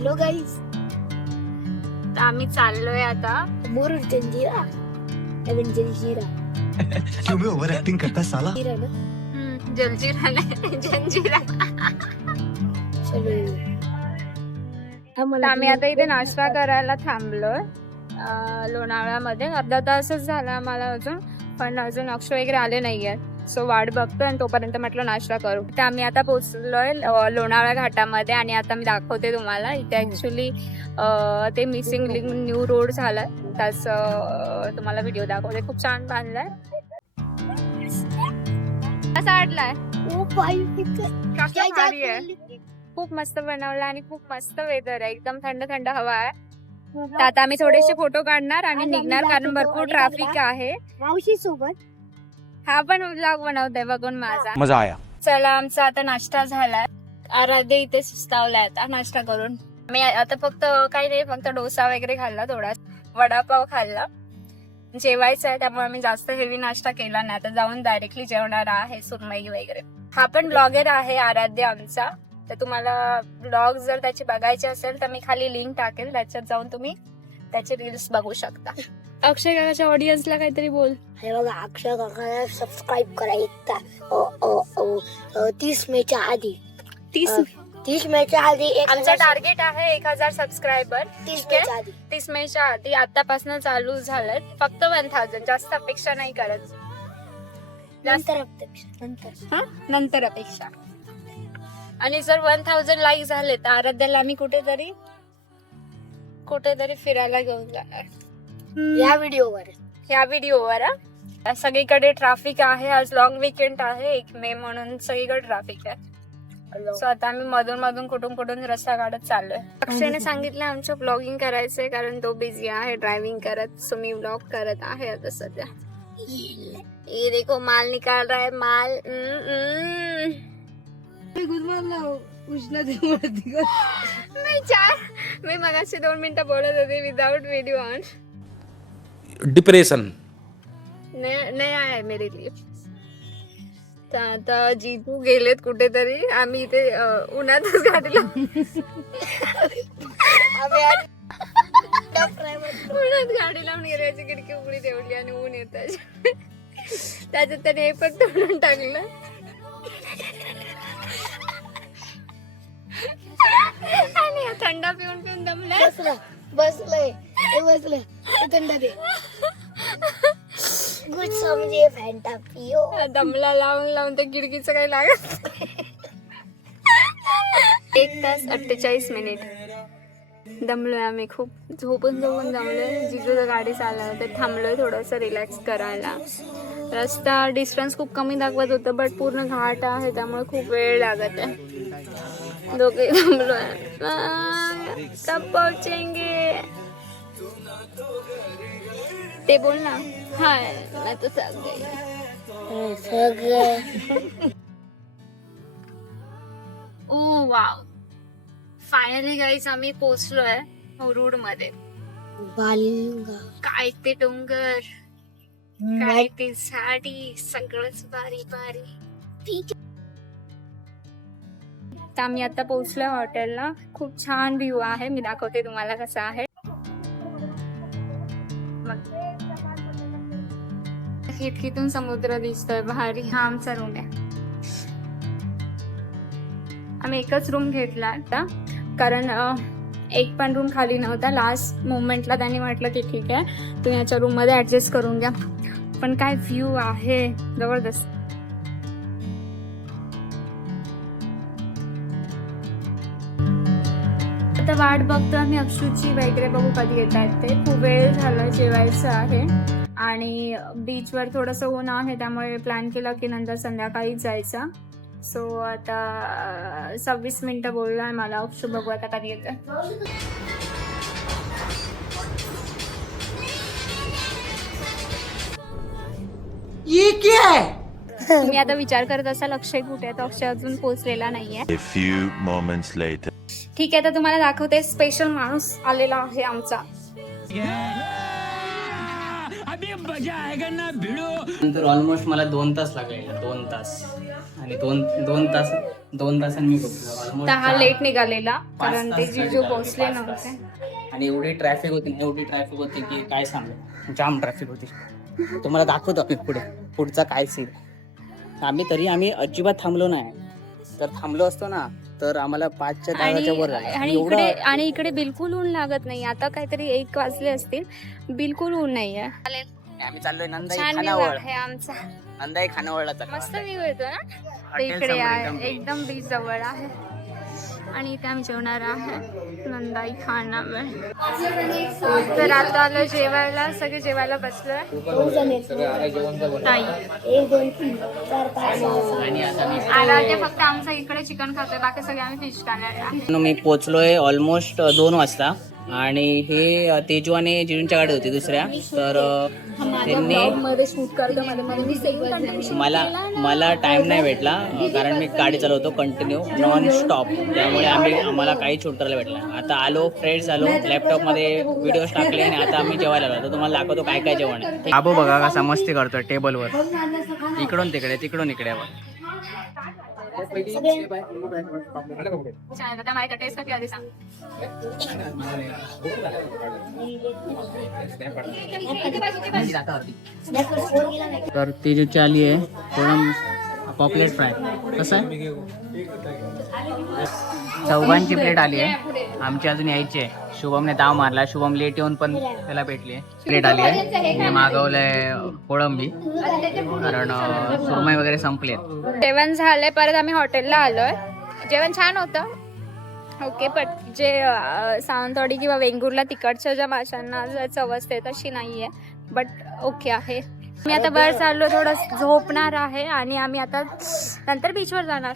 Hello गाईस, तर आम्ही चाललोय आता मोर जंजीरा जंजीरा क्यों भी ओवर एक्टिंग करता साला। जीरा ना. जलजीरा नाही जंजिरा. चलो तर आम्ही आता इथे नाश्ता करायला थांबलोय लोणावळ्यामध्ये. अर्धा तासच झाला आम्हाला अजून, पण अजून अक्ष वगैरे आले नाहीये. सो वाट बघतोय आणि तोपर्यंत म्हटलं नाश्ता करू. तर आम्ही आता पोहोचलोय लोणावळा घाटामध्ये आणि आता मी दाखवते तुम्हाला. इथे ऍक्च्युली ते मिसिंग लिंक न्यू रोड झालाय, त्याच तुम्हाला व्हिडिओ दाखवते. खूप छान बांधलाय. कसा वाटलाय? ओ बाई कसा भारी आहे. खूप मस्त बनवला आणि खूप मस्त वेदर आहे. एकदम थंड थंड हवा आहे. तर आता आम्ही थोडेसे फोटो काढणार आणि निघणार, कारण भरपूर ट्रॅफिक आहे. मावशी सोबत हा पण व्लॉग बनवतोय बघून माझा. मजा आया. चला, आमचा आता नाश्ता झालाय. आराध्य इथे सुस्तावलाय आता नाश्ता करून. मी आता फक्त काही नाही, फक्त डोसा वगैरे खाल्ला, थोडा वडापाव खाल्ला. जेवायचं आहे त्यामुळे आम्ही जास्त हेवी नाश्ता केला नाही. आता जाऊन डायरेक्टली जेवणार आहे सुरमई वगैरे. हा पण ब्लॉगर आहे आराध्य आमचा. तर तुम्हाला ब्लॉग जर त्याची बघायचे असेल तर मी खाली लिंक टाकेल, त्याच्यात जाऊन तुम्ही त्याचे रील्स बघू शकता. अक्षय काकाच्या ऑडियन्सला काहीतरी बोल. हे बघा, अक्षय काकाला सबस्क्राईब करा एकदा 30 मेच्या आधी. 30 मेच्या आधी आमचं टार्गेट आहे 1000 सबस्क्रायबर. 30 मेच्या आधी 30 मेच्या आधी आतापासून चालू झालंय. फक्त 1000, जास्त अपेक्षा नाही करत. नंतर अपेक्षा नंतर अपेक्षा. आणि जर 1000 लाईक झाले तर आराध्याला आम्ही कुठेतरी फिरायला घेऊन जाणार या व्हिडिओवर. ह्या व्हिडिओवर. सगळीकडे ट्रॅफिक आहे. आज लॉंग वीकेंड आहे, 1 मे म्हणून सगळीकडे ट्रॅफिक आहे. सो आता आम्ही मधून कुठून रस्ता काढत चाललोय. अक्षयने सांगितलं आमचं ब्लॉगिंग करायचंय, कारण तो बिझी आहे ड्रायव्हिंग करत. सो मी ब्लॉग करत आहे आता सध्या. ये देखो माल निकाल रहा है माल. मी मगाशी 2 मिनिटं बोलत होते विदाउट व्हिडिओ ऑन. डिप्रेशन नाही आहे मेरे लिए. तर आता जीतू गेलेत कुठेतरी. आम्ही इथे उन्हातच गाडीला उन्हात गाडी लावून गेल्याची खिडकी उघडी ठेवली आणि ऊन येत त्याच्यात त्याने हे पण तोडून टाकलं. आणि थंड पिऊन दमलाय. बसलंय थंड दे. गुड समजे फॅन्टा पिओ. दमला लावून त्या खिडकीचं काही लागत. 1 तास 48 मिनिट दमलोय आम्ही खूप. झोपून दमलोय. जिजूचं गाडी चालवलं तर थांबलोय थोडंसं रिलॅक्स करायला. रस्ता डिस्टन्स खूप कमी दाखवत होतं, बट पूर्ण घाट आहे त्यामुळे खूप वेळ लागत आहे. दोघे थांबलोय. कब पोहोचेंगे ते बोल ना. हाय मैं तो थक गई. ओ वाव, फायनली गाईज आम्ही पोहोचलोय मुरुड मध्ये. काय ते डोंगर, काय ते झाडी, सगळंच भारी भारी. तर आम्ही आता पोहोचलोय हॉटेलला. खूप छान व्ह्यू आहे, मी दाखवते तुम्हाला कसा आहे. खिडकीतून समुद्र दिसतोय भारी. हा आमचा रूम आहे. आम्ही एकच रूम घेतला आता, कारण एक पण रूम खाली नव्हता. लास्ट मोमेंटला त्यांनी म्हटलं की ठीक आहे तुम्ही याच्या रूम मध्ये ऍडजस्ट करून घ्या. पण काय व्ह्यू आहे जबरदस्त. आता वाट बघतो आम्ही अक्षूची वगैरे, बघू कधी येत आहेत ते. खूप वेळ झाला, जेवायचं आहे आणि बीचवर थोडंसं ऊन आहे त्यामुळे प्लॅन केला की नंतर संध्याकाळीच जायचा. सो आता 26 मिनिटं बोललाय मला अक्षू. बघू आता कधी येतं. ये क्या है? तुम्ही आता विचार करत असाल अक्षय कुठे आहे, तर अक्षय अजून पोहोचलेला नाहीये. A few moments later. ठीक आहे, तर तुम्हाला दाखवते. स्पेशल माणूस आलेला आहे आमचा. नंतर ऑलमोस्ट मला 2 तास लागले. 2 तास आणि दोन तासांनी मी पोहोचलो. तर हा लेट निघालेला कारण ते तास जिजू झाले. पोहोचले 5 तास. नव्हते. आणि एवढी ट्रॅफिक होती की काय सांगू, जाम ट्रॅफिक होती. तुम्हाला दाखवतो आम्ही पुढचा काय सीन. आम्ही अजिबात थांबलो नाही. तर थांबलो असतो ना तर आम्हाला 5च्या तासाच्या वर झालं. आणि इकडे बिलकुल ऊन लागत नाही. आता काहीतरी 1 वाजले असतील, बिलकुल ऊन नाहीये. आम्ही चाललोय नंदाई छान व्ह्यू खानावळ. आहे आमचा. नंदाई खानावळला चाललो. मस्त व्ह्यू येतो ना ते हॉटेल इकडे समोर आहे, एकदम एकदम बीच जवळ आहे. आणि इथे आम्ही जेवणार आहे नंदाई खानावळ. तर आता आलो जेवायला, सगळे जेवायला बसलोय. 2 जण आहेत. ताई 1 2 3 4 5 6 आणि आता मी आराध्य फक्त आमचं इकडे चिकन खातोय, बाकी सगळे आम्ही फिश खाणार आहे. मी पोचलोय ऑलमोस्ट 2 वाजता. आणि हे तेजू आणि जिजूंच्या गाडी होती दुसऱ्या. तर त्यांनी शूट करतो मला टाइम नाही भेटला कारण मी गाडी चालवतो कंटिन्यू नॉन स्टॉप. त्यामुळे आम्हाला काही शूट करायला भेटला. आता आलो फ्रेंड्स आलो, लॅपटॉपमध्ये व्हिडिओज टाकले आणि आता आम्ही जेवायला आलो. तर तुम्हाला दाखवतो काय काय जेवण आहे. आबो बघा कसा मस्ती करतोय टेबलवर, इकडून तिकडे तिकडून इकडे. आता माहिती टेस्ट कधी आधी सांग. तर तेजूची आली आहे कोळम पॉपलेट फ्राय. कसं आहे? चौघांची प्लेट आली आहे, आमची अजून यायची आहे. शुभमने ताव मारला, शुभम लेट येऊन पण त्याला भेटली आहे. प्लेट आली आहे. मी मागवलंय कोळंबी कारण सुरमई वगैरे संपले. जेवण झालंय, परत आम्ही हॉटेलला आलोय. जेवण छान होतं, ओके. पण जे सावंतवाडी किंवा वेंगुर्ला तिकडच्या ज्या माशांना जर चव असते तशी नाही आहे, बट ओके आहे. मी आता वर चाललो, थोडं झोपणार आहे आणि आम्ही आता नंतर बीचवर जाणार.